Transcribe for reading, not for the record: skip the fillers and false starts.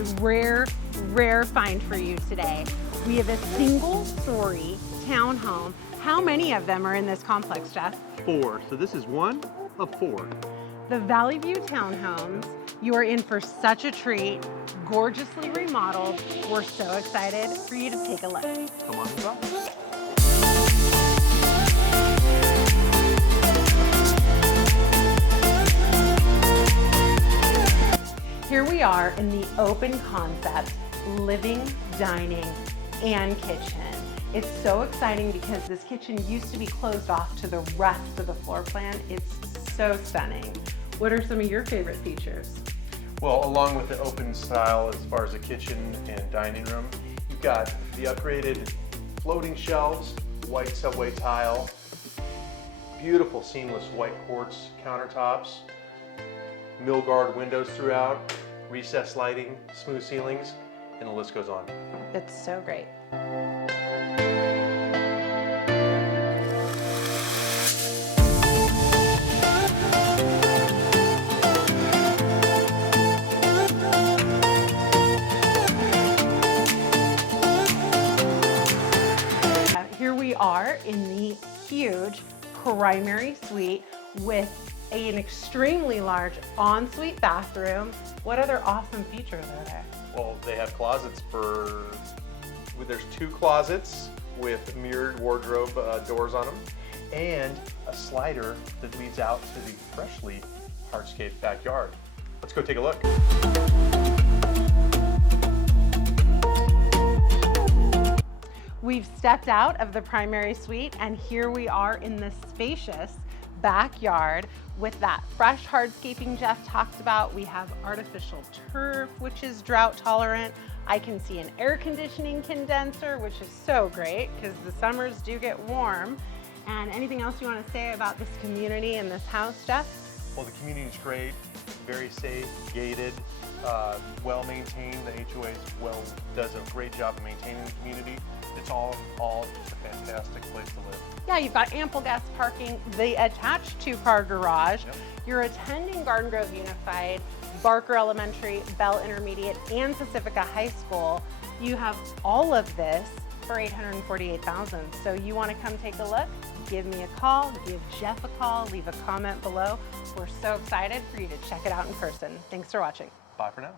a rare find for you today. We have a single story townhome. How many of them are in this complex, Jeff? 4. So this is one of 4. The Valley View Townhomes. You are in for such a treat. Gorgeously remodeled. We're so excited for you to take a look. Come on inside. Here we are in the open concept living, dining, and kitchen. It's so exciting because this kitchen used to be closed off to the rest of the floor plan. It's so stunning. What are some of your favorite features? Well, along with the open style as far as the kitchen and dining room, you've got the upgraded floating shelves, white subway tile, beautiful seamless white quartz countertops, mill guard windows throughout, recessed lighting, smooth ceilings, and the list goes on. It's so great. Here we are in the huge primary suite with an extremely large ensuite bathroom. What other awesome features are there? Well, they have closets there's 2 closets with mirrored wardrobe doors on them, and a slider that leads out to the freshly hardscaped backyard. Let's go take a look. We've stepped out of the primary suite and here we are in the spacious backyard with that fresh hardscaping Jeff talked about. We have artificial turf, which is drought tolerant. I can see an air conditioning condenser, which is so great because the summers do get warm. And anything else you want to say about this community and this house, Jeff? Well, the community is great, very safe, gated, well maintained. The HOA does a great job of maintaining the community. It's all just a fantastic place to live. Yeah, you've got ample guest parking, the attached 2-car garage. Yep. You're attending Garden Grove Unified, Barker Elementary, Bell Intermediate, and Pacifica High School. You have all of this for $848,000. So you want to come take a look? Give me a call, give Jeff a call, leave a comment below. We're so excited for you to check it out in person. Thanks for watching. Bye for now.